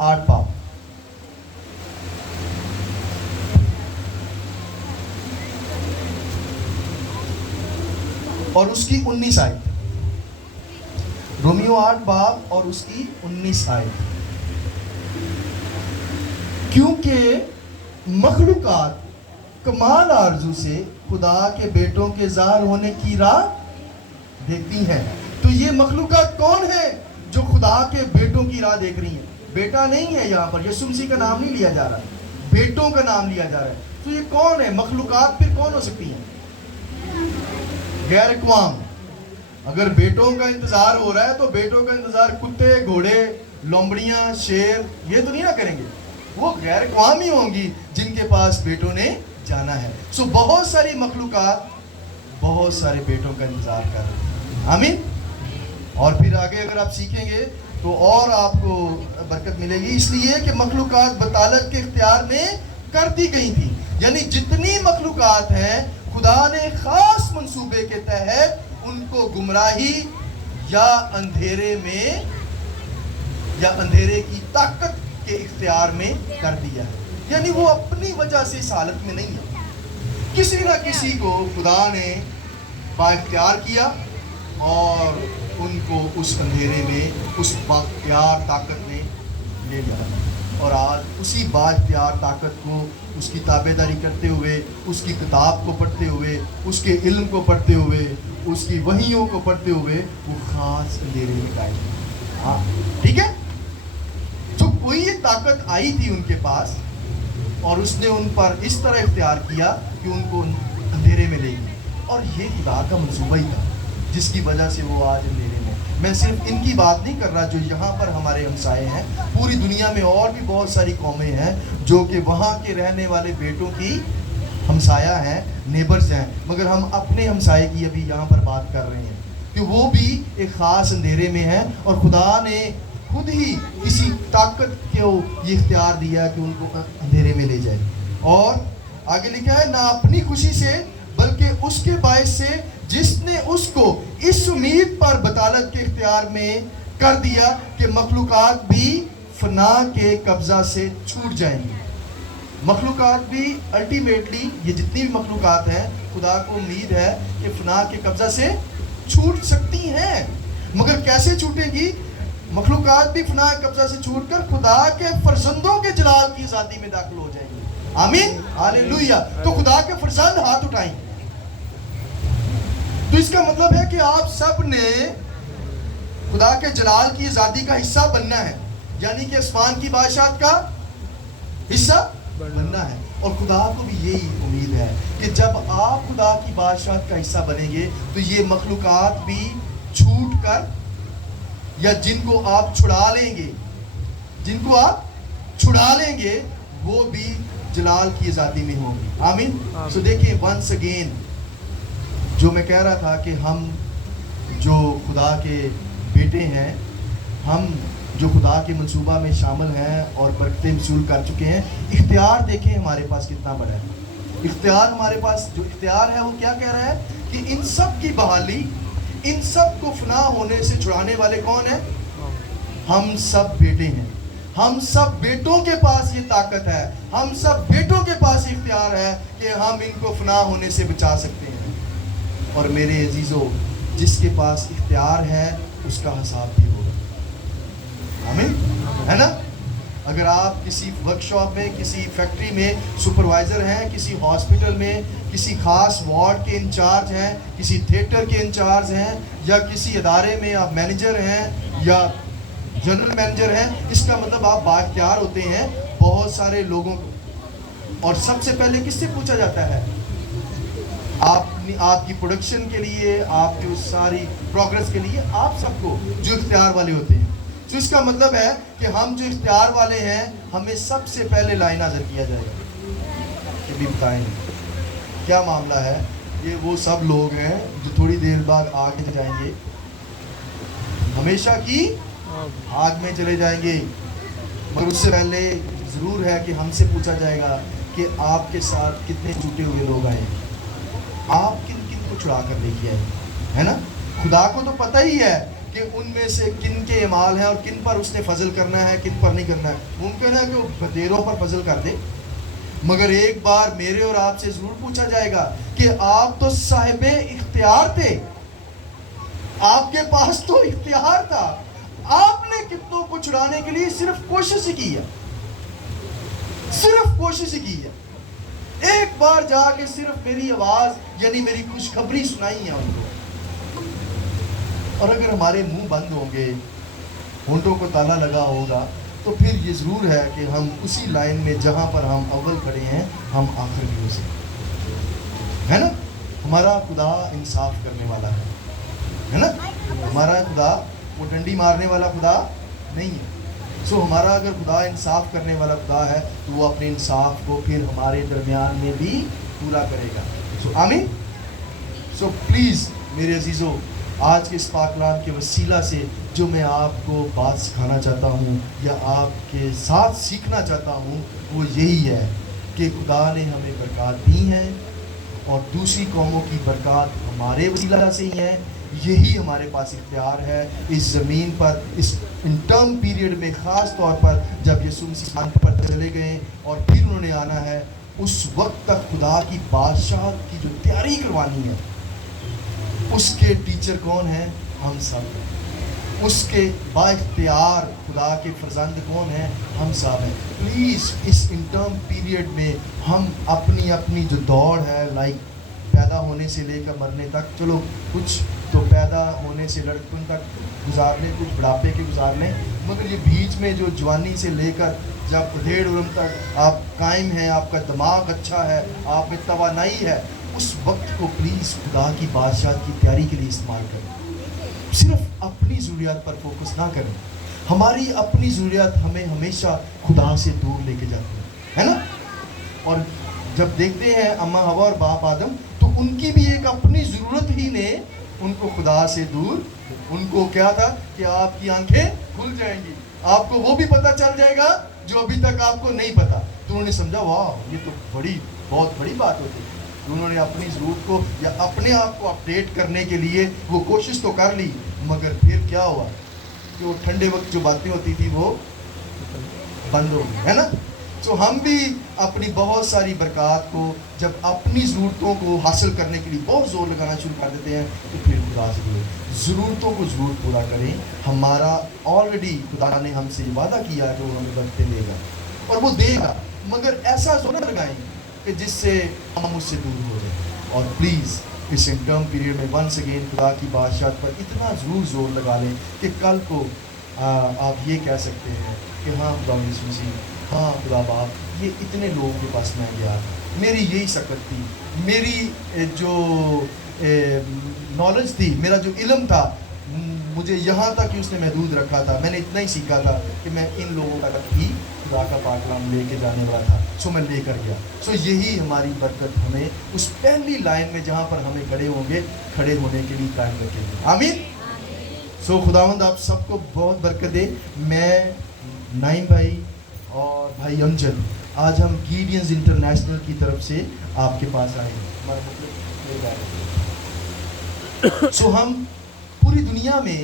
8 باب اور اس کی 19 آیت. رومیو 8 باب اور اس کی 19 آیت. کیونکہ مخلوقات کمال آرزو سے خدا کے بیٹوں کے ظاہر ہونے کی راہ دیکھتی ہیں. تو یہ مخلوقات کون ہے جو خدا کے بیٹوں کی راہ دیکھ رہی ہیں؟ بیٹا نہیں ہے یہاں پر، یسوع مسیح کا نام نہیں لیا جا رہا، بیٹوں کا نام لیا جا رہا ہے. تو یہ کون ہے؟ مخلوقات پھر کون ہو سکتی ہیں؟ غیر اقوام. اگر بیٹوں کا انتظار ہو رہا ہے تو بیٹوں کا انتظار کتے، گھوڑے، لومڑیاں، شیر یہ تو نہیں نہ کریں گے. وہ غیر اقوام ہی ہوں گی جن کے پاس بیٹوں نے جانا ہے. سو بہت ساری مخلوقات بہت سارے بیٹوں کا انتظار کر رہے ہیں. آمین. اور پھر آگے اگر آپ سیکھیں گے تو اور آپ کو برکت ملے گی. اس لیے کہ مخلوقات بطالت کے اختیار میں کر دی گئی تھی. یعنی جتنی مخلوقات ہیں خدا نے خاص منصوبے کے تحت ان کو گمراہی یا اندھیرے میں یا اندھیرے کی طاقت کے اختیار میں کر دیا ہے. یعنی وہ اپنی وجہ سے اس حالت میں نہیں ہے. کسی نہ کسی کو خدا نے با اختیار کیا اور ان کو اس اندھیرے میں اس با اختیار طاقت نے لے لیا. اور آج اسی با اختیار طاقت کو اس کی تابعداری کرتے ہوئے، اس کی کتاب کو پڑھتے ہوئے، اس کے علم کو پڑھتے ہوئے، اس کی وحیوں کو پڑھتے ہوئے وہ خاص اندھیرے میں قائم ہے. ہاں ٹھیک ہے. تو کوئی یہ طاقت آئی تھی ان کے پاس اور اس نے ان پر اس طرح اختیار کیا کہ ان کو اندھیرے میں لے گئی. اور یہ خدا کا منصوبہ ہی تھا جس کی وجہ سے وہ آج اندھیرے میں. میں صرف ان کی بات نہیں کر رہا جو یہاں پر ہمارے ہمسائے ہیں، پوری دنیا میں اور بھی بہت ساری قومیں ہیں جو کہ وہاں کے رہنے والے بیٹوں کی ہمسایہ ہیں، نیبرز ہیں. مگر ہم اپنے ہمسائے کی ابھی یہاں پر بات کر رہے ہیں کہ وہ بھی ایک خاص اندھیرے میں ہیں اور خدا نے خود ہی کسی طاقت کو یہ اختیار دیا کہ ان کو اندھیرے میں لے جائے. اور آگے لکھا ہے نہ اپنی خوشی سے بلکہ اس کے باعث سے جس نے اس کو اس امید پر بطالت کے اختیار میں کر دیا کہ مخلوقات بھی فنا کے قبضہ سے چھوٹ جائیں گی. مخلوقات بھی الٹیمیٹلی یہ جتنی بھی مخلوقات ہیں خدا کو امید ہے کہ فنا کے قبضہ سے چھوٹ سکتی ہیں. مگر کیسے چھوٹیں گی؟ مخلوقات بھی فنا کے قبضہ سے چھوٹ کر خدا کے فرزندوں کے جلال کی آزادی میں داخل ہو جائیں گے. آمین ہاللیلویہ. تو خدا کے فرزند ہاتھ اٹھائیں. تو اس کا مطلب ہے کہ آپ سب نے خدا کے جلال کی آزادی کا حصہ بننا ہے. یعنی کہ آسمان کی بادشاہت کا حصہ بننا ہے. اور خدا کو بھی یہی امید ہے کہ جب آپ خدا کی بادشاہت کا حصہ بنیں گے تو یہ مخلوقات بھی چھوٹ کر یا جن کو آپ چھڑا لیں گے وہ بھی جلال کی آزادی میں ہوں گی. آمین. سو دیکھیں ونس اگین جو میں کہہ رہا تھا کہ ہم جو خدا کے بیٹے ہیں، ہم جو خدا کے منصوبہ میں شامل ہیں اور برکتیں وصول کر چکے ہیں، اختیار دیکھیں ہمارے پاس کتنا بڑا ہے. اختیار ہمارے پاس جو اختیار ہے وہ کیا کہہ رہا ہے کہ ان سب کی بحالی، ان سب کو فنا ہونے سے چھڑانے والے کون ہیں؟ ہم سب بیٹے ہیں. ہم سب بیٹوں کے پاس یہ طاقت ہے، ہم سب بیٹوں کے پاس یہ اختیار ہے کہ ہم ان کو فنا ہونے سے بچا سکتے ہیں. اور میرے عزیزو، جس کے پاس اختیار ہے اس کا حساب بھی ہوگا. آمین ہے نا. اگر آپ کسی ورک شاپ میں، کسی فیکٹری میں سپروائزر ہیں، کسی ہاسپٹل میں کسی خاص وارڈ کے انچارج ہیں، کسی تھیٹر کے انچارج ہیں، یا کسی ادارے میں آپ مینیجر ہیں یا جنرل مینیجر ہیں، اس کا مطلب آپ بااختیار ہوتے ہیں بہت سارے لوگوں کو. اور سب سے پہلے کس سے پوچھا جاتا ہے؟ آپ کی پروڈکشن کے لیے، آپ کی ساری پروگرس کے لیے آپ سب کو جو اختیار والے ہوتے ہیں. تو اس کا مطلب ہے کہ ہم جو اختیار والے ہیں ہمیں سب سے پہلے لائن حاضر کیا جائے گا کہ بھی بتائیں کیا معاملہ ہے. یہ وہ سب لوگ ہیں جو تھوڑی دیر بعد آگے جائیں گے، ہمیشہ کی آگ میں چلے جائیں گے. مگر اس سے پہلے ضرور ہے کہ ہم سے پوچھا جائے گا کہ آپ کے ساتھ کتنے چھوٹے ہوئے لوگ آئے، آپ کن کن کو چھڑا کر لے کے آئے. ہے نا. خدا کو تو پتہ ہی ہے کہ کہ ان میں سے کن کے اعمال ہیں اور کن پر اس نے فضل کرنا ہے, کن پر نہیں کرنا ہے. ممکن ہے کہ وہ بتیروں پر فضل کر دے, مگر ایک بار میرے اور آپ سے ضرور پوچھا جائے گا کہ آپ تو صاحب اختیار تھے, آپ کے پاس تو اختیار تھا, آپ نے کتنوں کو چھڑانے کے لیے صرف کوشش ہی کی ہے, صرف کوشش ہی کی ہے. ایک بار جا کے صرف میری آواز یعنی میری خوشخبری سنائی ہے ان کو. اور اگر ہمارے منہ بند ہوں گے, ہونٹوں کو تالا لگا ہوگا, تو پھر یہ ضرور ہے کہ ہم اسی لائن میں جہاں پر ہم اول کھڑے ہیں ہم آخر بھی ہو سکتے ہے نا. ہمارا خدا انصاف کرنے والا ہے نا. ہمارا خدا وہ ڈنڈی مارنے والا خدا نہیں ہے. سو ہمارا اگر خدا انصاف کرنے والا خدا ہے تو وہ اپنے انصاف کو پھر ہمارے درمیان میں بھی پورا کرے گا. سو آمین. سو پلیز میرے عزیزو, آج کے اس پاک کلام کے وسیلہ سے جو میں آپ کو بات سکھانا چاہتا ہوں یا آپ کے ساتھ سیکھنا چاہتا ہوں وہ یہی ہے کہ خدا نے ہمیں برکات دی ہیں اور دوسری قوموں کی برکات ہمارے وسیلہ سے ہی ہیں. یہی ہمارے پاس اختیار ہے اس زمین پر, اس انٹرم پیریڈ میں, خاص طور پر جب یسوع مسیح پر چلے گئے اور پھر انہوں نے آنا ہے. اس وقت تک خدا کی بادشاہ کی جو تیاری کروانی ہے اس کے ٹیچر کون ہیں؟ ہم سب ہیں. اس کے با اختیار خدا کے فرزند کون ہیں؟ ہم سب ہیں. پلیز اس انٹرم پیریڈ میں ہم اپنی اپنی جو دوڑ ہے, لائک پیدا ہونے سے لے کر مرنے تک, چلو کچھ تو پیدا ہونے سے لڑکپن تک گزار لیں, کچھ بڑھاپے کے گزار لیں, مگر یہ بیچ میں جو جوانی سے لے کر جب 1.5 عمر تک آپ قائم ہیں, آپ کا دماغ اچھا ہے, آپ میں توانائی ہے, اس وقت کو پلیز خدا کی بادشاہ کی تیاری کے لیے استعمال کریں. صرف اپنی ضروریات پر فوکس نہ کریں. ہماری اپنی ضروریات ہمیں ہمیشہ خدا سے دور لے کے جاتی ہے نا. اور جب دیکھتے ہیں اماں ہوا اور باپ آدم, تو ان کی بھی ایک اپنی ضرورت ہی نے ان کو خدا سے دور, ان کو کیا تھا کہ آپ کی آنکھیں کھل جائیں گی, آپ کو وہ بھی پتہ چل جائے گا جو ابھی تک آپ کو نہیں پتا. تو انہوں نے سمجھا واہ یہ تو بہت بڑی بات ہوتی ہے. انہوں نے اپنی ضرورت کو یا اپنے آپ کو اپڈیٹ کرنے کے لیے وہ کوشش تو کر لی, مگر پھر کیا ہوا کہ وہ ٹھنڈے وقت جو باتیں ہوتی تھی وہ بند ہو گئی ہے نا. تو ہم بھی اپنی بہت ساری برکات کو جب اپنی ضرورتوں کو حاصل کرنے کے لیے بہت زور لگانا شروع کر دیتے ہیں تو پھر خدا سے ضرورتوں کو ضرور پورا کریں. ہمارا آلریڈی خدا نے ہم سے یہ وعدہ کیا کہ وہ ہمیں برکتیں دے گا اور وہ دے گا, مگر ایسا زور نہ لگائیں کہ جس سے ہم اس سے دور ہو جائیں. اور پلیز اس انٹرم پیریڈ میں ونس اگین خدا کی بادشاہت پر اتنا ضرور زور لگا لیں کہ کل کو آپ یہ کہہ سکتے ہیں کہ ہاں خدا یسوع مسیح, ہاں خدا باپ, یہ اتنے لوگوں کے پاس میں گیا, میری یہی سکت تھی, میری جو نالج تھی, میرا جو علم تھا, مجھے یہاں تک کہ اس نے محدود رکھا تھا, میں نے اتنا ہی سیکھا تھا کہ میں ان لوگوں تک ہی خدا کا پاک کلام لے کے جانے والا تھا, سو میں لے کر گیا. سو یہی ہماری برکت ہمیں اس پہلی لائن میں جہاں پر ہمیں کھڑے ہوں گے, کھڑے ہونے کے لیے قائم رکھیں گے. آمین. سو خداوند آپ سب کو بہت برکت دے. میں نائم بھائی اور بھائی امجد, آج ہم گیڈینز انٹرنیشنل کی طرف سے آپ کے پاس آئے ہیں. ہمارا مطلب سو ہم پوری دنیا میں